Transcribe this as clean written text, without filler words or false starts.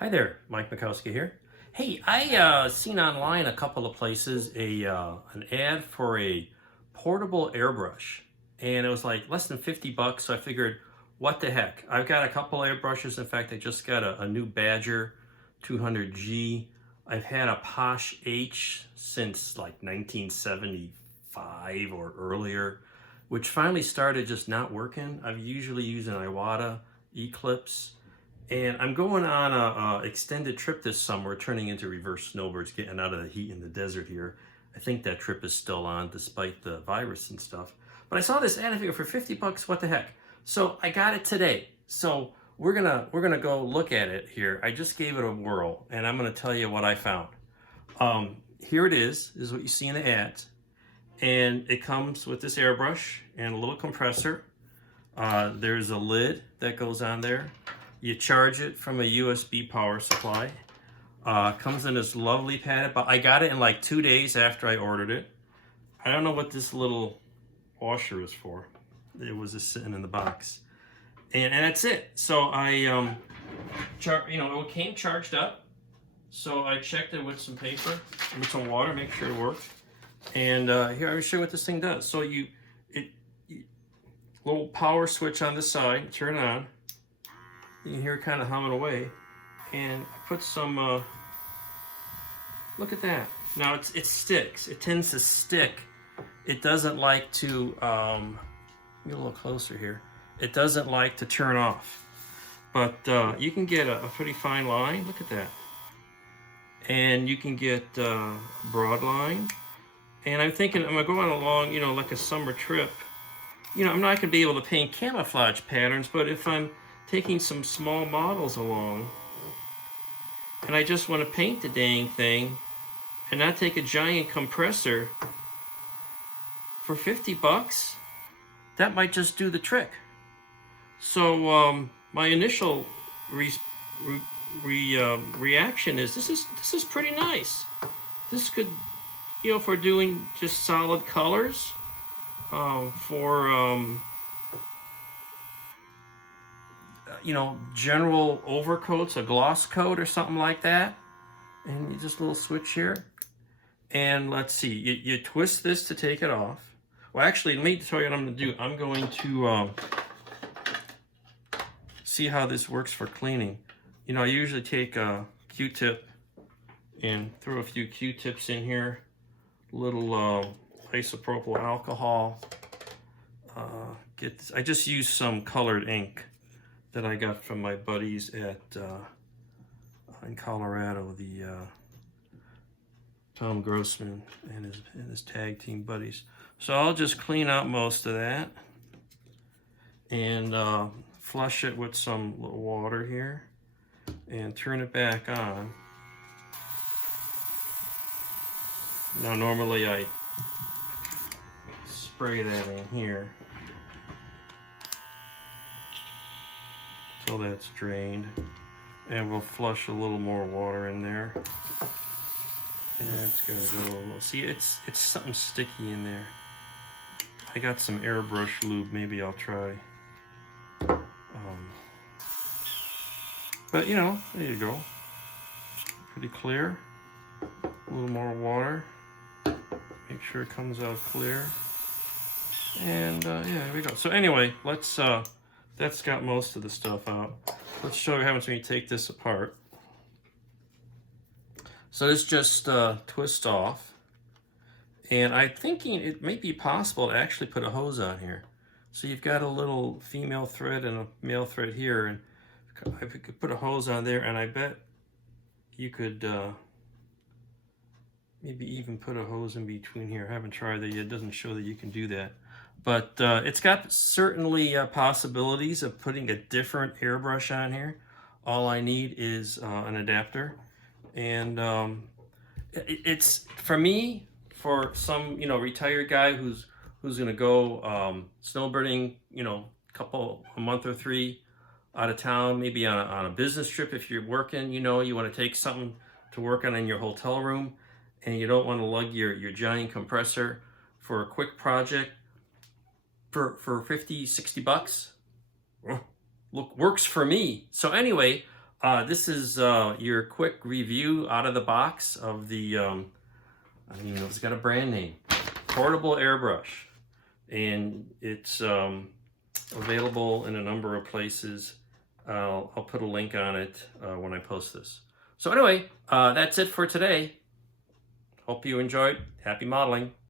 Hi there, Mike Mikowski here. Hey, I seen online a couple of places an ad for a portable airbrush, and it was like less than 50 bucks. So I figured, what the heck? I've got a couple airbrushes. In fact, I just got a new Badger 200G. I've had a Posh H since like 1975 or earlier, which finally started just not working. I've usually used an Iwata Eclipse. And I'm going on a extended trip this summer, turning into reverse snowbirds, getting out of the heat in the desert here. I think that trip is still on despite the virus and stuff. But I saw this ad, I figured for 50 bucks, what the heck? So I got it today. So we're gonna go look at it here. I just gave it a whirl, and I'm gonna tell you what I found. Here it is. This is what you see in the ads, and it comes with this airbrush and a little compressor. There's a lid that goes on there. You charge it from a USB power supply. Comes in this lovely padded, but I got it in like 2 days after I ordered it. I don't know what this little washer is for. It was just sitting in the box, and that's it. So it came charged up. So I checked it with some paper, with some water, make sure it worked. And here, I'll show you what this thing does. So little power switch on the side, turn it on. You can hear it kind of humming away, and I put some, look at that. Now it sticks. It tends to stick. It doesn't like to, get a little closer here. It doesn't like to turn off, but you can get a pretty fine line. Look at that. And you can get broad line. And I'm thinking I'm going along, like a summer trip. I'm not gonna be able to paint camouflage patterns, but if I'm taking some small models along and I just want to paint the dang thing and not take a giant compressor for 50 bucks, that might just do the trick. So my initial reaction is this is pretty nice. This could, for doing just solid colors, for general overcoats, a gloss coat or something like that. And you just a little switch here. And let's see, you twist this to take it off. Well, actually, let me tell you what I'm going to do. I'm going to see how this works for cleaning. I usually take a Q-tip and throw a few Q-tips in here. Little isopropyl alcohol. I just use some colored ink that I got from my buddies at in Colorado, the Tom Grossman and his tag team buddies. So I'll just clean out most of that and flush it with some little water here and turn it back on. Now normally I spray that in here till that's drained, and we'll flush a little more water in there. And it's gotta go a little. See, it's something sticky in there. I got some airbrush lube. Maybe I'll try. But there you go. Pretty clear. A little more water. Make sure it comes out clear. And yeah, here we go. So anyway, let's that's got most of the stuff out. Let's show you what happens when you take this apart. So this just twists off. And I'm thinking it may be possible to actually put a hose on here. So you've got a little female thread and a male thread here, and I could put a hose on there, and I bet you could maybe even put a hose in between here. I haven't tried that yet. It doesn't show that you can do that. But it's got certainly possibilities of putting a different airbrush on here. All I need is an adapter. And it's, for me, for some, retired guy who's gonna go snowbirding, a month or three out of town, maybe on a business trip. If you're working, you want to take something to work on in your hotel room, and you don't want to lug your giant compressor for a quick project for 50, 60 bucks. Look, works for me. So anyway, This is your quick review out of the box of the, I don't even know if it's got a brand name, portable airbrush. And it's available in a number of places. I'll put a link on it when I post this. So anyway, that's it for today. Hope you enjoyed. Happy modeling.